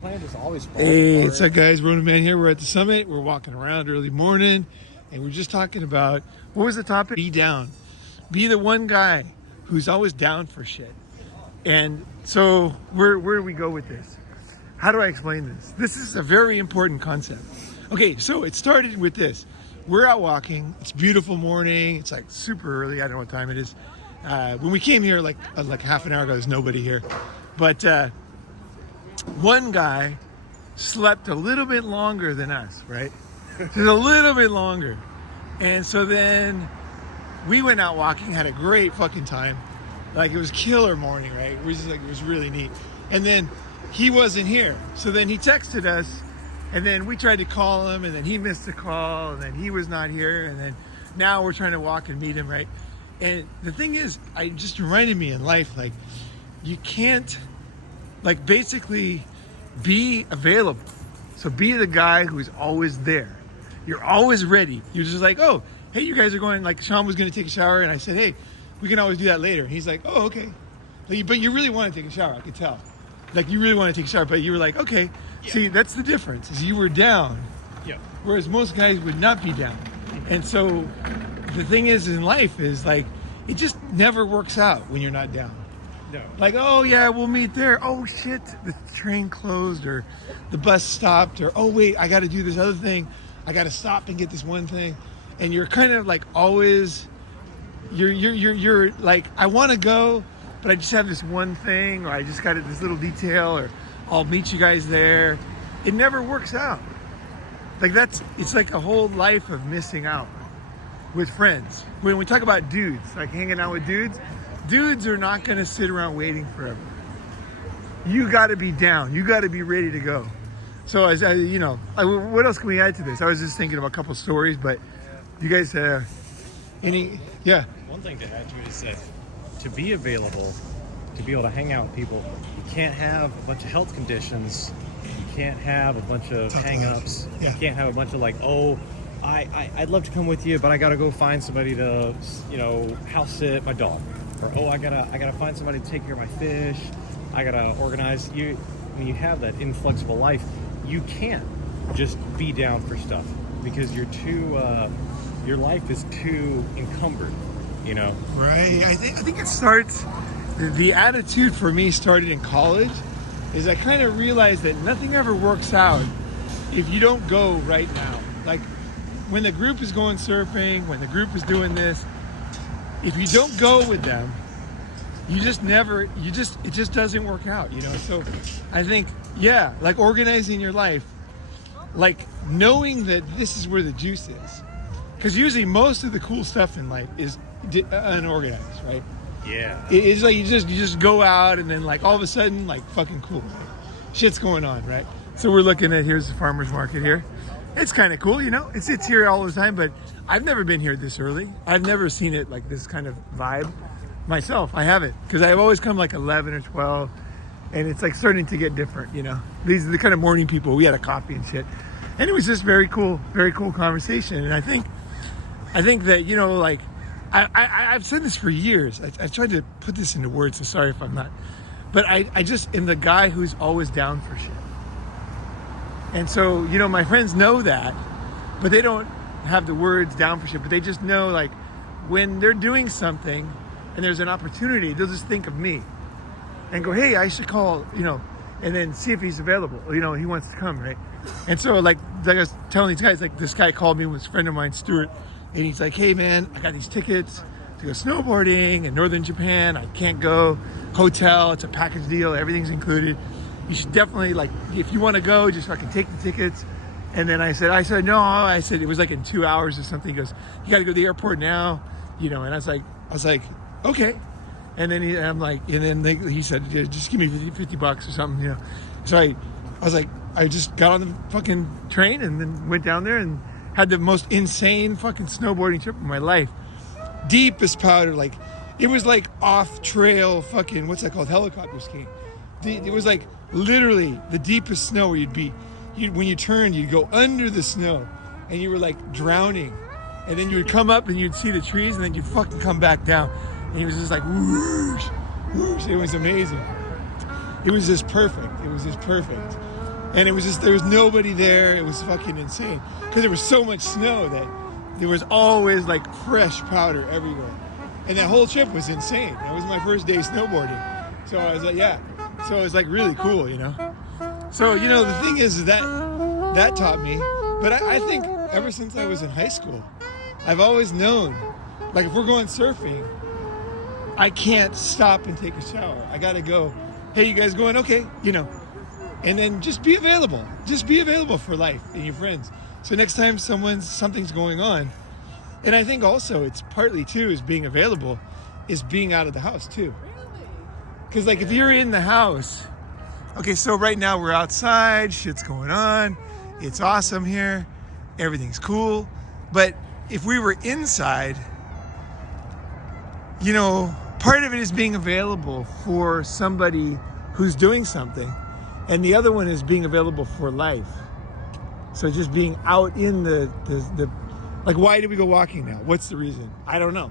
Plan is always Hey, what's up, guys? Ronin Man here. We're at the summit. We're walking around early morning, and we're just talking about, what was the topic? Be down. Be the one guy who's always down for shit. And so where do we go with this? How do I explain this? This is a very important concept. Okay, so it started with this. We're out walking. It's a beautiful morning. It's like super early. I don't know what time it is. When we came here like half an hour ago, there's nobody here. But one guy slept a little bit longer than us, right? Just a little bit longer. And so then we went out walking, had a great fucking time. Like, it was killer morning, right? It was just like, it was really neat. And then he wasn't here. So then he texted us, and then we tried to call him, and then he missed the call, and then he was not here. And then now we're trying to walk and meet him, right? And the thing is, it just reminded me in life, like, you can't, like, basically be available. So be the guy who's always there. You're always ready. You're just like, oh, hey, you guys are going, like, Sean was going to take a shower, and I said, hey, we can always do that later. And he's like, oh, okay. Like, but you really want to take a shower, I could tell. Like, you really want to take a shower, but you were like, okay. Yeah. See, that's the difference, is you were down. Yeah. Whereas most guys would not be down. And so the thing is in life is, like, it just never works out when you're not down. No. Like, oh yeah, we'll meet there. Oh shit, the train closed, or the bus stopped, or oh wait, I got to do this other thing. I got to stop and get this one thing. And you're kind of like always, you're like, I want to go, but I just have this one thing, or I just got this little detail, or I'll meet you guys there. It never works out. Like, it's like a whole life of missing out with friends. When we talk about dudes, like hanging out with dudes are not going to sit around waiting forever. You got to be down. You got to be ready to go. So, as you know, what else can we add to this? I was just thinking of a couple stories, but you guys, any? Yeah. One thing to add to it is that to be available, to be able to hang out with people, you can't have a bunch of health conditions. You can't have a bunch of hang-ups. Yeah. You can't have a bunch of like, oh, I'd love to come with you, but I got to go find somebody to, house sit my dog. Or, oh, I gotta find somebody to take care of my fish. I gotta organize. When you have that inflexible life, you can't just be down for stuff because you're too. Your life is too encumbered. Right. I think it starts. The attitude for me started in college. Is I kind of realized that nothing ever works out if you don't go right now. Like, when the group is going surfing, when the group is doing this. If you don't go with them, it just doesn't work out, So I think, yeah, like organizing your life, like knowing that this is where the juice is. Because usually most of the cool stuff in life is unorganized, right? Yeah. It's like you just go out and then like all of a sudden, like fucking cool. Right? Shit's going on, right? So we're looking at, here's the farmer's market here. It's kind of cool, It sits here all the time, but I've never been here this early. I've never seen it like this kind of vibe myself. I haven't, because I've always come like 11 or 12, and it's like starting to get different, These are the kind of morning people. We had a coffee and shit, and it was just very cool conversation. And I think that, like, I've said this for years. I've tried to put this into words, so sorry if I'm not. But I just am the guy who's always down for shit. And so, my friends know that, but they don't have the words down for shit, but they just know, like, when they're doing something and there's an opportunity, they'll just think of me and go, hey, I should call, and then see if he's available. He wants to come, right? And so, like I was telling these guys, like, this guy called me, was a friend of mine, Stuart, and he's like, hey, man, I got these tickets to go snowboarding in northern Japan. I can't go. Hotel, it's a package deal. Everything's included. You should definitely, like, if you want to go, just fucking take the tickets. And then I said, no. I said, it was like in 2 hours or something. He goes, you got to go to the airport now, And I was like, okay. And then he said, yeah, just give me $50 or something, So I was like, I just got on the fucking train and then went down there and had the most insane fucking snowboarding trip of my life. Deep as powder, like, it was like off trail fucking, what's that called? Helicopter skiing. It was like literally the deepest snow where when you turned, you'd go under the snow and you were like drowning. And then you would come up and you'd see the trees and then you'd fucking come back down. And it was just like whoosh, whoosh. It was amazing. It was just perfect. And it was just, there was nobody there. It was fucking insane. Because there was so much snow that there was always like fresh powder everywhere. And that whole trip was insane. That was my first day snowboarding. So I was like, yeah. So it was like really cool, you know? So, you know, the thing is that taught me. But I think ever since I was in high school, I've always known, like if we're going surfing, I can't stop and take a shower. I gotta go, hey, you guys going? Okay, you know. And then just be available. Just be available for life and your friends. So next time something's going on, and I think also it's partly too is being available, is being out of the house too. Because like if you're in the house, okay, so right now we're outside, shit's going on, it's awesome here, everything's cool. But if we were inside, you know, part of it is being available for somebody who's doing something, and the other one is being available for life. So just being out in the like, why did we go walking now? What's the reason? I don't know.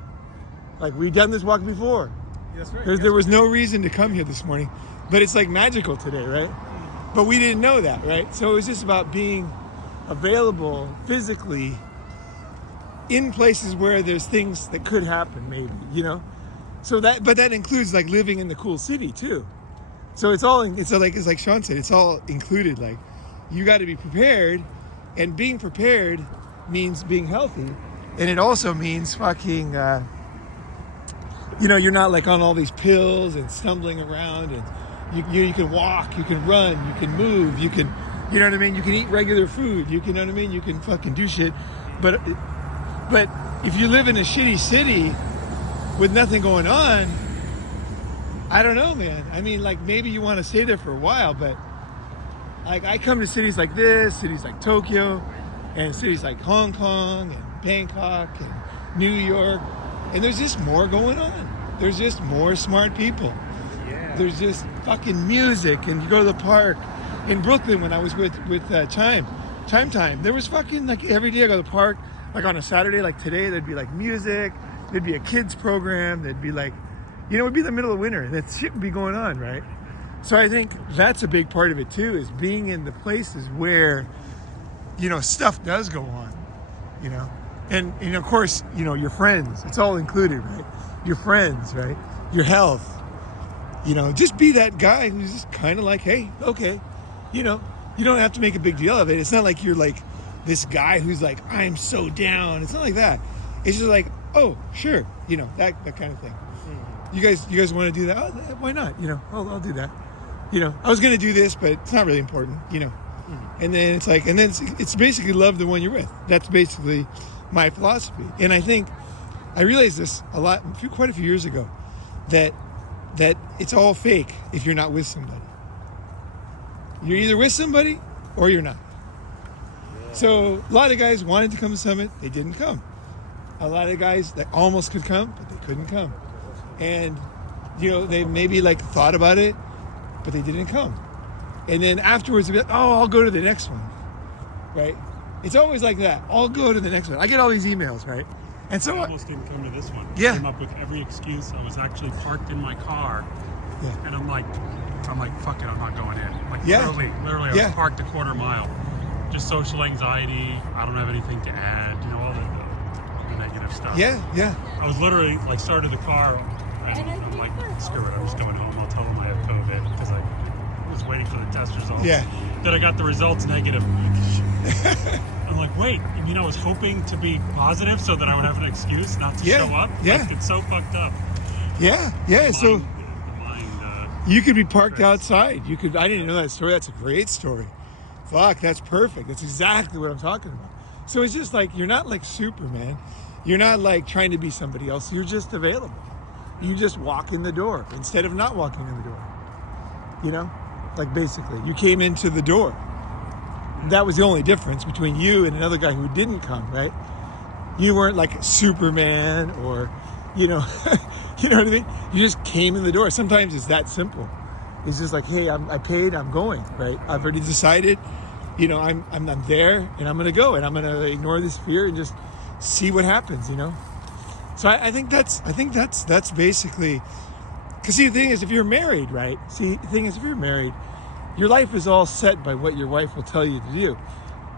Like, we've done this walk before. That's right. There was no reason to come here this morning, but it's like magical today, right? But we didn't know that, right? So it was just about being available physically in places where there's things that could happen, maybe, you know? So but that includes like living in the cool city too. So it's like Sean said, it's all included. Like, you got to be prepared, and being prepared means being healthy, and it also means fucking, you know, you're not like on all these pills and stumbling around, and you can walk, you can run, you can move, you know what I mean? You can eat regular food, you know what I mean? You can fucking do shit, but if you live in a shitty city with nothing going on, I don't know, man. I mean, like, maybe you want to stay there for a while, but like, I come to cities like this, cities like Tokyo, and cities like Hong Kong and Bangkok and New York, and there's just more going on. There's just more smart people. Yeah. There's just fucking music, and you go to the park. In Brooklyn, when I was with Chime, there was fucking, like, every day I go to the park, like on a Saturday, like today, there'd be like music, there'd be a kids program, there'd be like, you know, it'd be the middle of winter, and that shit would be going on, right? So I think that's a big part of it too, is being in the places where, you know, stuff does go on, you know? And of course, you know, your friends, it's all included, right? Your friends, right? Your health, you know, just be that guy who's just kind of like, hey, okay, you know, you don't have to make a big deal of it. It's not like you're like this guy who's like, I'm so down. It's not like that. It's just like, oh, sure, you know, that kind of thing. You guys want to do that? Oh, why not? You know, I'll do that. You know, I was going to do this, but it's not really important, you know. And then it's like, it's basically love the one you're with. That's basically my philosophy. And I think I realized this quite a few years ago, that it's all fake if you're not with somebody. You're either with somebody or you're not. Yeah. So a lot of guys wanted to come to Summit, they didn't come. A lot of guys that almost could come, but they couldn't come. And, you know, they maybe like thought about it, but they didn't come. And then afterwards, they'd be like, oh, I'll go to the next one, right? It's always like that. I'll go to the next one. I get all these emails, right? And so I almost didn't come to this one. Yeah. I came up with every excuse. I was actually parked in my car, yeah. And I'm like, fuck it, I'm not going in. Like, yeah. literally, I was parked a quarter mile. Just social anxiety. I don't have anything to add. You know, all the negative stuff. Yeah, yeah. I was literally like, started the car, and I'm like, screw it, I'm just going home. I'll tell them I have COVID, because I was waiting for the test results. Yeah. Then I got the results negative. I'm like, wait, you know, I was hoping to be positive so that I would have an excuse not to show up. Yeah. Like, it's so fucked up. Yeah, yeah. So you could be parked tricks. outside. I didn't know that story. That's a great story. Fuck, that's perfect. That's exactly what I'm talking about. So it's just like, you're not like Superman. You're not like trying to be somebody else. You're just available. You just walk in the door instead of not walking in the door. You know? Like, basically, you came into the door. That was the only difference between you and another guy who didn't come, right? You weren't like Superman or, you know, you know what I mean? You just came in the door. Sometimes it's that simple. It's just like, hey, I paid, I'm going, right? I've already decided, you know, I'm there, and I'm going to go, and I'm going to ignore this fear and just see what happens, you know? So I think that's basically, because see, the thing is, if you're married, right? See, the thing is, if you're married, your life is all set by what your wife will tell you to do,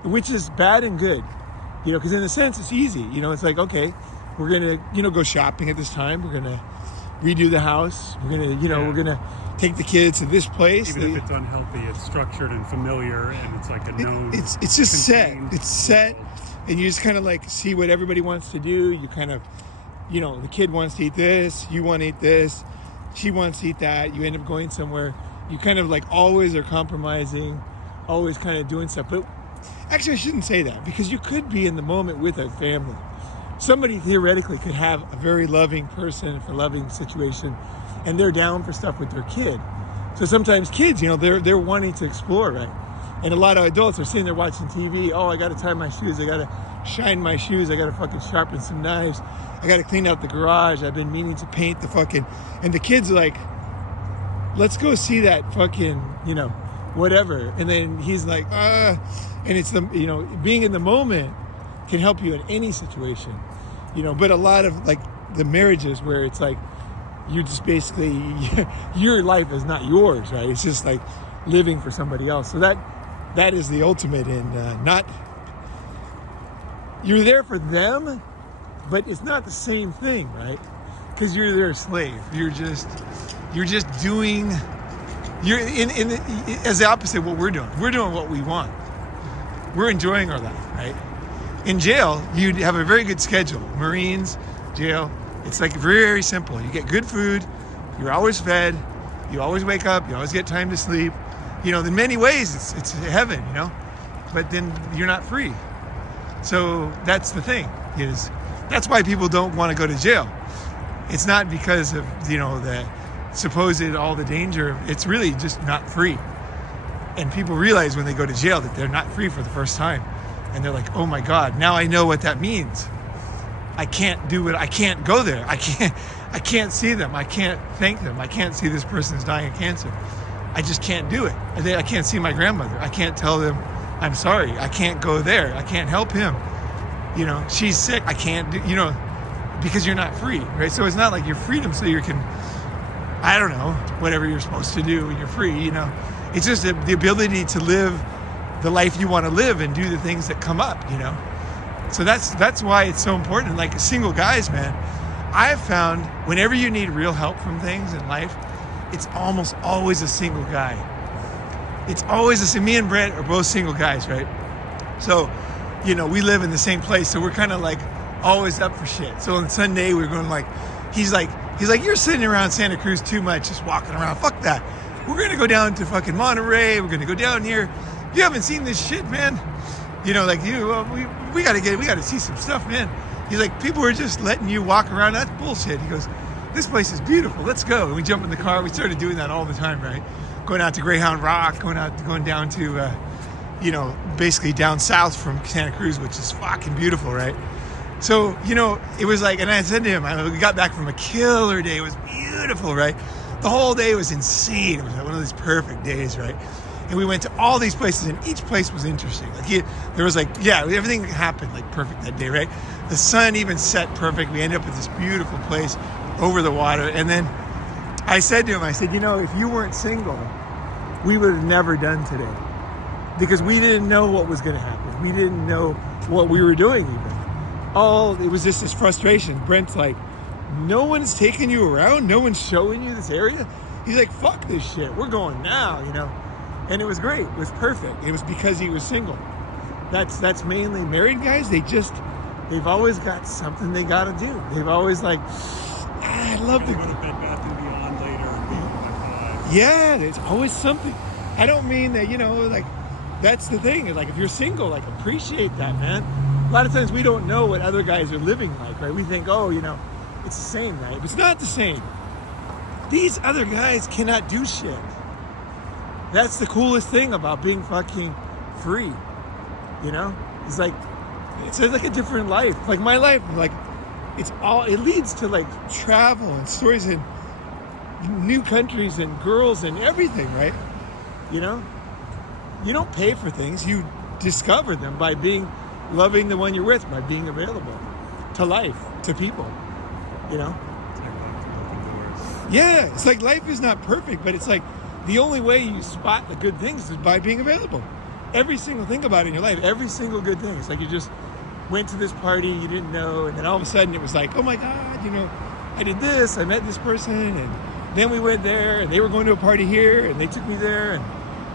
which is bad and good, you know, because in a sense it's easy, you know, it's like, okay, we're gonna, you know, go shopping at this time, we're gonna redo the house, we're gonna, you know, we're gonna take the kids to this place. Even if it's unhealthy, it's structured and familiar, and it's like a known. It's just set. contained It's set, and you just kind of like see what everybody wants to do. You kind of, you know, the kid wants to eat this, you want to eat this, she wants to eat that. You end up going somewhere. You kind of like always are compromising, always kind of doing stuff. But actually, I shouldn't say that, because you could be in the moment with a family. Somebody theoretically could have a very loving person for a loving situation, and they're down for stuff with their kid. So sometimes kids, you know, they're wanting to explore, right? And a lot of adults are sitting there watching TV. Oh, I got to tie my shoes. I got to shine my shoes. I got to fucking sharpen some knives. I got to clean out the garage. I've been meaning to paint the fucking... And the kid's like, let's go see that fucking, you know, whatever. And then he's like, And it's the, you know, being in the moment can help you in any situation, you know. But a lot of like the marriages where it's like, you just basically, your life is not yours, right? It's just like living for somebody else. So that is the ultimate in not, you're there for them, but it's not the same thing, right? Because you're their slave. You're just doing, you're as the opposite of what we're doing. We're doing what we want. We're enjoying our life, right? In jail, you have a very good schedule. Marines, jail, it's like very simple. You get good food, you're always fed, you always wake up, you always get time to sleep. You know, in many ways, it's heaven, you know, but then you're not free. So that's the thing, is that's why people don't want to go to jail. It's not because of, you know, the supposed all the danger. It's really just not free. And people realize when they go to jail that they're not free for the first time. And they're like, oh my God, now I know what that means. I can't do it. I can't go there. I can't see them. I can't thank them. I can't see this person's dying of cancer. I just can't do it. I can't see my grandmother. I can't tell them I'm sorry. I can't go there. I can't help him. You know, she's sick. I can't do, you know, because you're not free, right? So it's not like your freedom so you can, I don't know, whatever you're supposed to do when you're free, you know. It's just the ability to live the life you want to live and do the things that come up, you know. So that's why it's so important. Like single guys, man, I've found whenever you need real help from things in life, it's almost always a single guy. It's always me and Brent are both single guys, right? So, you know, we live in the same place, so we're kind of like always up for shit. So on Sunday we're going like, he's like, you're sitting around Santa Cruz too much, just walking around. Fuck that. We're gonna go down to fucking Monterey. We're gonna go down here. You haven't seen this shit, man. You know, like we gotta see some stuff, man. He's like, people are just letting you walk around. That's bullshit. He goes, this place is beautiful. Let's go. And we jump in the car. We started doing that all the time, right? Going out to Greyhound Rock, going down to, you know, basically down south from Santa Cruz, which is fucking beautiful, right? So, you know, it was like, and I said to him, we got back from a killer day. It was beautiful, right? The whole day was insane. It was one of these perfect days, right? And we went to all these places, and each place was interesting. Like there was like, yeah, everything happened like perfect that day, right? The sun even set perfect. We ended up at this beautiful place over the water. And then I said to him, I said, you know, if you weren't single, we would have never done today. Because we didn't know what was going to happen. We didn't know what we were doing even. It was just this frustration. Brent's like, no one's taking you around? No one's showing you this area? He's like, fuck this shit. We're going now, you know? And it was great. It was perfect. It was because he was single. That's mainly married guys. They've always got something they got to do. They've always like, I love to go to Bed Bath and Beyond later and be like that. Yeah, it's always something. I don't mean that, you know, like, that's the thing. Like, if you're single, like, appreciate that, man. A lot of times we don't know what other guys are living like, right? We think, oh, you know, it's the same, right? But it's not the same. These other guys cannot do shit. That's the coolest thing about being fucking free, you know? It's like a different life. Like my life, like it leads to like travel and stories in new countries and girls and everything, right? You know? You don't pay for things. You discover them by loving the one you're with, by being available to life, to people, you know? It's like open doors. Yeah, it's like life is not perfect, but it's like the only way you spot the good things is by being available. Every single thing about it in your life, every single good thing. It's like you just went to this party you didn't know, and then all of a sudden it was like, oh my God, you know, I did this, I met this person, and then we went there, and they were going to a party here, and they took me there, and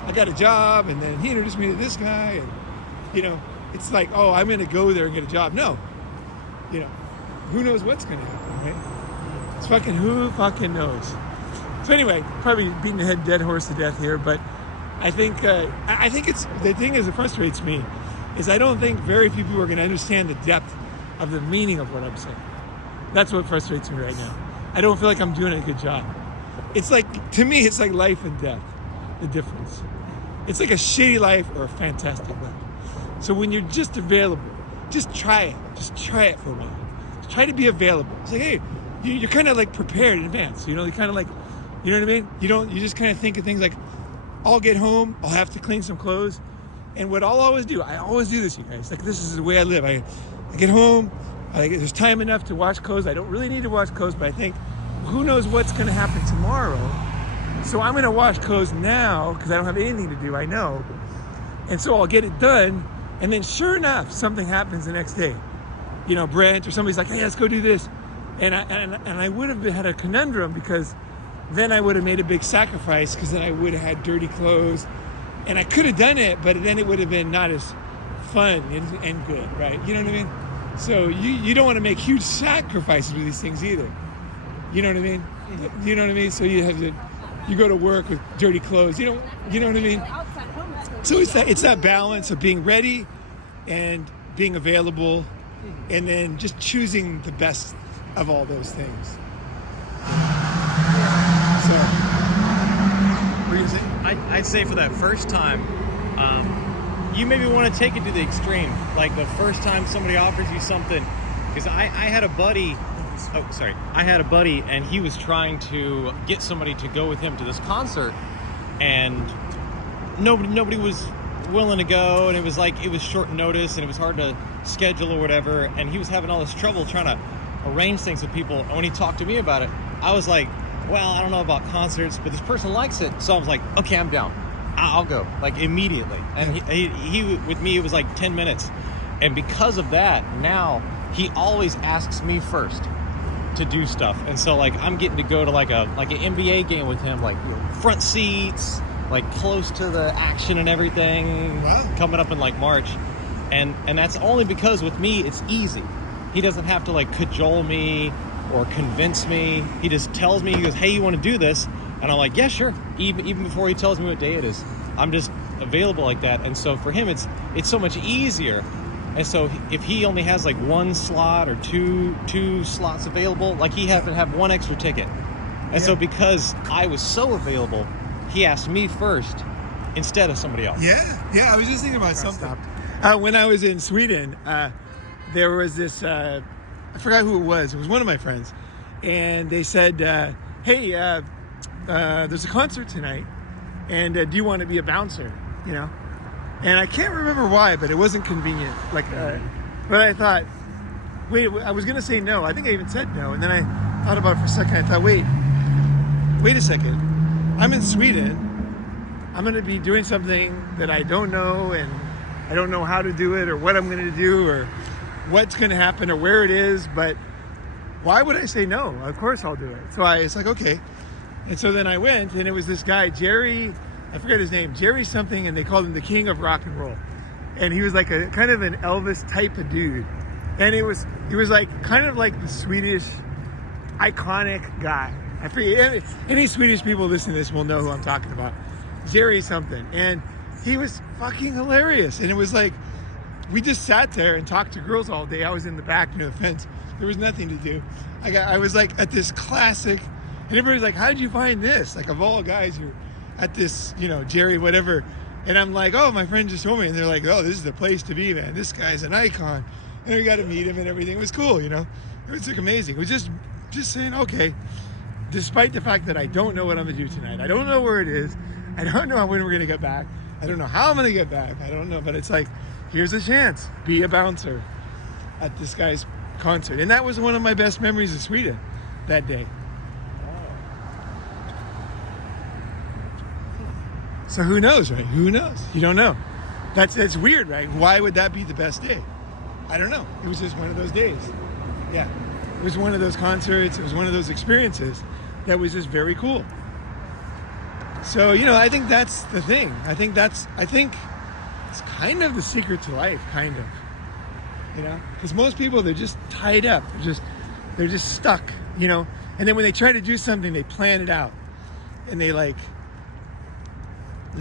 I got a job, and then he introduced me to this guy, and, you know, it's like, oh, I'm going to go there and get a job. No. You know, who knows what's going to happen, right? It's fucking who fucking knows. So anyway, probably beating the dead horse to death here, but I think it's, the thing is that frustrates me is I don't think very few people are going to understand the depth of the meaning of what I'm saying. That's what frustrates me right now. I don't feel like I'm doing a good job. It's like, to me, it's like life and death, the difference. It's like a shitty life or a fantastic life. So when you're just available, just try it. Just try it for a while. Just try to be available. It's like, hey, you're kind of like prepared in advance. You know, you're kind of like, you know what I mean? You just kind of think of things like, I'll get home, I'll have to clean some clothes. And what I'll always do, I always do this, you guys. Like, this is the way I live. I get home, there's time enough to wash clothes. I don't really need to wash clothes, but I think, who knows what's going to happen tomorrow? So I'm going to wash clothes now because I don't have anything to do, I know. And so I'll get it done. And then sure enough, something happens the next day. You know, Brent or somebody's like, hey, let's go do this. And I would have had a conundrum because then I would have made a big sacrifice because then I would have had dirty clothes. And I could have done it, but then it would have been not as fun and good, right? You know what I mean? So you don't want to make huge sacrifices with these things either. You know what I mean? You know what I mean? So you go to work with dirty clothes. You know what I mean? So it's that balance of being ready and being available, and then just choosing the best of all those things. So, what are you saying? I'd say for that first time, you maybe want to take it to the extreme. Like the first time somebody offers you something, because I had a buddy. Oh, sorry. I had a buddy, and he was trying to get somebody to go with him to this concert, and nobody was willing to go, and it was short notice, and it was hard to schedule or whatever, and he was having all this trouble trying to arrange things with people. And when he talked to me about it, I was like, well, I don't know about concerts, but this person likes it, so I was like, okay, I'm down. I'll go, like, immediately. And he with me, it was like 10 minutes, and because of that, now he always asks me first to do stuff. And so, like, I'm getting to go to like an NBA game with him, like, you know, front seats, like close to the action and everything. Wow. Coming up in like March. And that's only because with me it's easy. He doesn't have to like cajole me or convince me. He just tells me, he goes, hey, you want to do this? And I'm like, yeah, sure. Even before he tells me what day it is, I'm just available like that. And so for him it's so much easier. And so if he only has like one slot or two slots available, like he happened to have one extra ticket. And so because I was so available, he asked me first instead of somebody else. Yeah, I was just thinking about something. When I was in Sweden, there was this, I forgot who it was one of my friends, and they said, hey, there's a concert tonight, and do you want to be a bouncer, you know? And I can't remember why, but it wasn't convenient. Like, but I thought, wait, I was going to say no. I think I even said no. And then I thought about it for a second. I thought, wait a second. I'm in Sweden. I'm going to be doing something that I don't know, and I don't know how to do it or what I'm going to do or what's going to happen or where it is. But why would I say no? Of course I'll do it. So it's like, okay. And so then I went, and it was this guy, Jerry, I forget his name, Jerry something, and they called him the King of Rock and Roll. And he was like a kind of an Elvis type of dude. And he was like kind of like the Swedish iconic guy. I forget, any Swedish people listening to this will know who I'm talking about. Jerry something. And he was fucking hilarious. And it was like, we just sat there and talked to girls all day. I was in the back near the fence. There was nothing to do. I was like at this classic, and everybody's like, how did you find this? Like, of all guys, you're at this, you know, Jerry, whatever. And I'm like, oh, my friend just told me. And they're like, oh, this is the place to be, man. This guy's an icon. And we got to meet him and everything. It was cool, you know. It was like amazing. It was just saying, okay, despite the fact that I don't know what I'm going to do tonight. I don't know where it is. I don't know when we're going to get back. I don't know how I'm going to get back. I don't know. But it's like, here's a chance. Be a bouncer at this guy's concert. And that was one of my best memories of Sweden that day. So who knows, right? Who knows? You don't know. That's weird, right? Why would that be the best day? I don't know. It was just one of those days. Yeah. It was one of those concerts. It was one of those experiences that was just very cool. So, I think that's the thing. I think it's kind of the secret to life, kind of. Because most people, they're just tied up. They're just stuck, And then when they try to do something, they plan it out. And they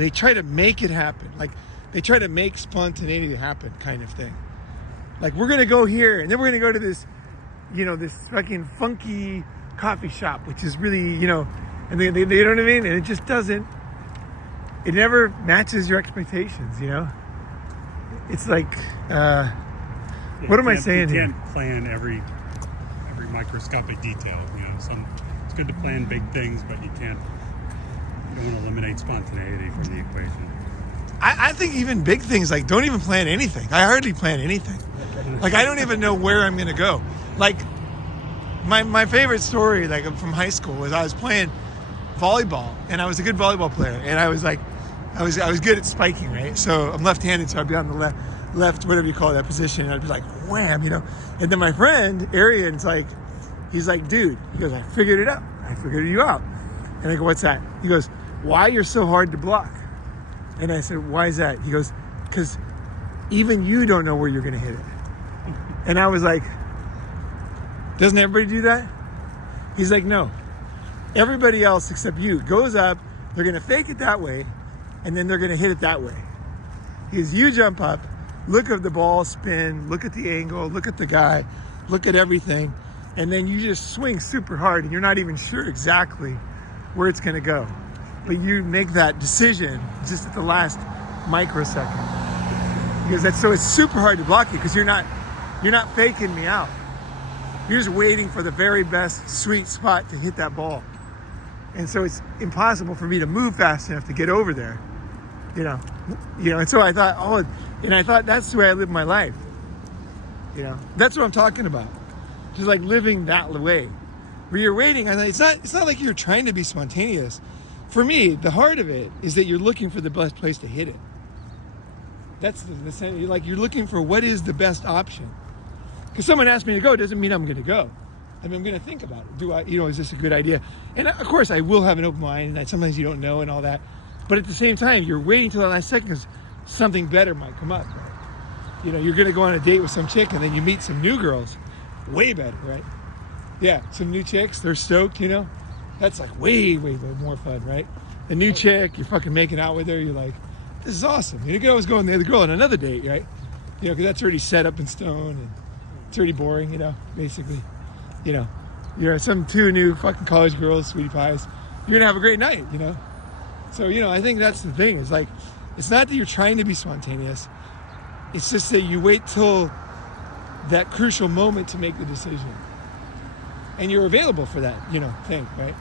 try to make it happen. Like, they try to make spontaneity happen, kind of thing. Like, we're going to go here, and then we're going to go to this, this fucking funky coffee shop, which is really, and they you know what I mean? And it just doesn't, it never matches your expectations, It's like, what am I saying here? You can't plan every microscopic detail, it's good to plan big things, but you don't want to eliminate spontaneity from the equation. I think even big things, like, don't even plan anything. I hardly plan anything. Like, I don't even know where I'm going to go. Like, my favorite story, like, from high school was I was playing volleyball, and I was a good volleyball player, and I was good at spiking, right? So I'm left-handed, so I'd be on the left, whatever you call that position, and I'd be like, wham, And then my friend, Arian's he's like, dude, he goes, I figured it out. I figured you out. And I go, what's that? He goes, why you're so hard to block? And I said, why is that? He goes, because even you don't know where you're going to hit it. And I was like, doesn't everybody do that? He's like, no. Everybody else except you goes up, they're going to fake it that way, and then they're going to hit it that way. Because you jump up, look at the ball spin, look at the angle, look at the guy, look at everything, and then you just swing super hard, and you're not even sure exactly where it's going to go. But you make that decision just at the last microsecond. Because it's super hard to block you, because you're not faking me out. You're just waiting for the very best sweet spot to hit that ball. And so it's impossible for me to move fast enough to get over there. And so I thought, that's the way I live my life. That's what I'm talking about. Just like living that way. Where you're waiting, I thought, it's not like you're trying to be spontaneous. For me, the heart of it is that you're looking for the best place to hit it. That's the same. Like, you're looking for what is the best option. Because someone asked me to go doesn't mean I'm going to go. I mean, I'm going to think about it. Is this a good idea? And of course, I will have an open mind, and that sometimes you don't know and all that. But at the same time, you're waiting till the last second because something better might come up. Right? You're going to go on a date with some chick, and then you meet some new girls. Way better, right? Yeah, some new chicks, they're stoked, That's like way, way more fun, right? The new chick, you're fucking making out with her, you're like, this is awesome. You can always go with the other girl on another date, right? Because that's already set up in stone, and it's already boring, basically. You're some two new fucking college girls, sweetie pies. You're gonna have a great night, So, I think that's the thing. It's like, it's not that you're trying to be spontaneous. It's just that you wait till that crucial moment to make the decision. And you're available for that, thing, right?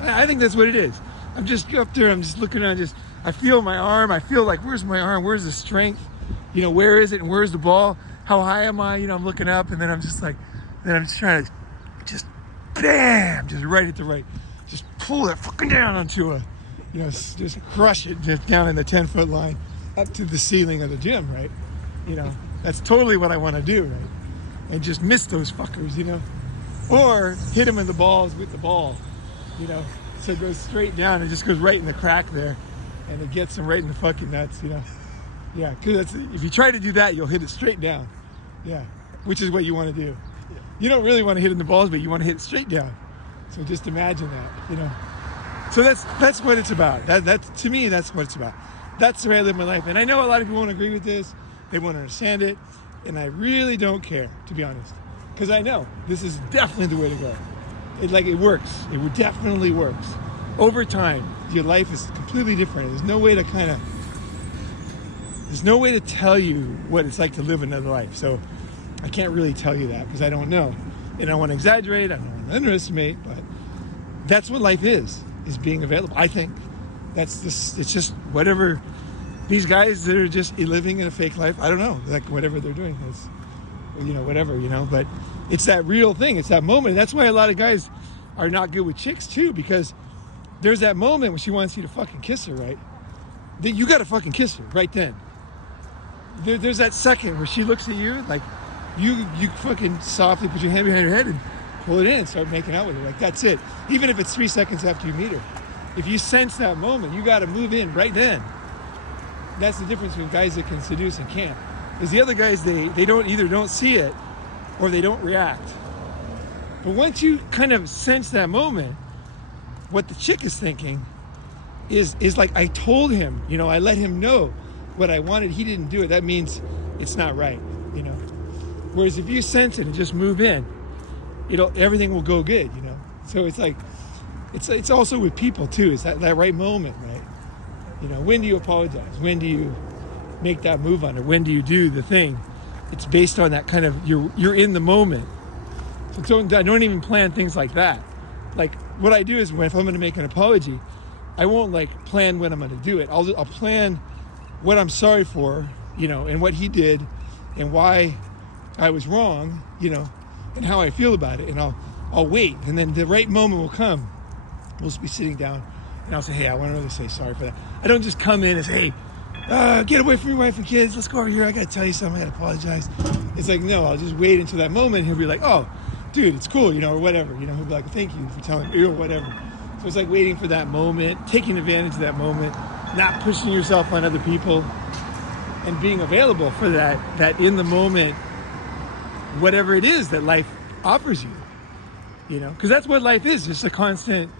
I think that's what it is. I'm just up there, I'm just looking around, I feel my arm, I feel like, where's my arm, where's the strength? Where is it, and where's the ball? How high am I? I'm looking up, and then I'm just like, I'm just trying to bam, just right at the right, just pull that fucking down onto a, just crush it just down in the 10-foot line up to the ceiling of the gym, right? That's totally what I want to do, right? And just miss those fuckers, or hit them in the balls with the ball, so it goes straight down and just goes right in the crack there, and it gets them right in the fucking nuts, Yeah, because if you try to do that, you'll hit it straight down, yeah, which is what you want to do. You don't really want to hit in the balls, but you want to hit it straight down. So just imagine that, So that's what it's about. That to me, that's what it's about. That's the way I live my life, and I know a lot of people won't agree with this. They won't understand it, and I really don't care, to be honest, because I know this is definitely the way to go. It works. It definitely works. Over time, your life is completely different. There's no way to tell you what it's like to live another life. So I can't really tell you that because I don't know. And I don't want to exaggerate. I don't want to underestimate. But that's what life is being available. I think it's just whatever these guys that are just living in a fake life. I don't know. Like whatever they're doing is, whatever, But it's that real thing. It's that moment. And that's why a lot of guys are not good with chicks too, because there's that moment when she wants you to fucking kiss her, right? That you got to fucking kiss her right then. There's that second where she looks at you, like you fucking softly put your hand behind her head and pull it in and start making out with her. Like, that's it. Even if it's 3 seconds after you meet her. If you sense that moment, you got to move in right then. That's the difference between guys that can seduce and can't. Because the other guys, they don't see it or they don't react. But once you kind of sense that moment, what the chick is thinking is like, I told him, you know, I let him know what I wanted. He didn't do it. That means it's not right, you know. Whereas if you sense it and just move in, everything will go good, you know. So it's like, it's also with people too. It's that right moment, right? You know, when do you apologize? When do you make that move on it? When do you do the thing? It's based on that kind of, you're in the moment. So I don't even plan things like that. Like, what I do is, if I'm going to make an apology, I won't like plan when I'm going to do it. I'll plan what I'm sorry for, you know, and what he did and why I was wrong, you know, and how I feel about it. And I'll wait. And then the right moment will come. We'll be sitting down and I'll say, hey, I want to really say sorry for that. I don't just come in and say, hey, get away from your wife and kids. Let's go over here. I got to tell you something. I got to apologize. It's like, no, I'll just wait until that moment. He'll be like, oh, dude, it's cool, you know, or whatever. You know, he'll be like, thank you for telling me, or whatever. So it's like waiting for that moment, taking advantage of that moment, not pushing yourself on other people, and being available for that in the moment, whatever it is that life offers you, you know, because that's what life is, just a constant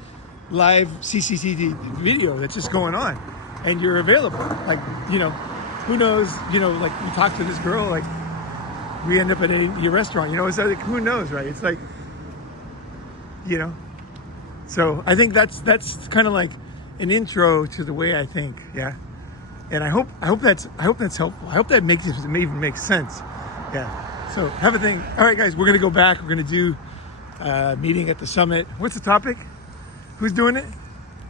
live CCTV video that's just going on, and you're available. Like, you know, who knows, you know, like you talk to this girl, like we end up at a restaurant, you know, it's like, who knows, right? It's like, you know, so I think that's kind of like an intro to the way I think, yeah. And I hope that's helpful. I hope that even makes sense, yeah. So have a thing. All right, guys, we're gonna go back. We're gonna do a meeting at the summit. What's the topic? Who's doing it?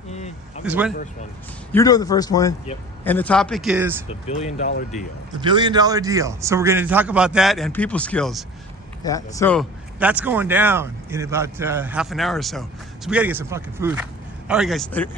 I'm This doing one? the first one. You're doing the first one. Yep. And the topic is The $1 billion deal. the $1 billion deal. So we're going to talk about that and people skills. Yeah. So that's going down in about half an hour or so. So we got to get some fucking food. All right, guys. Later.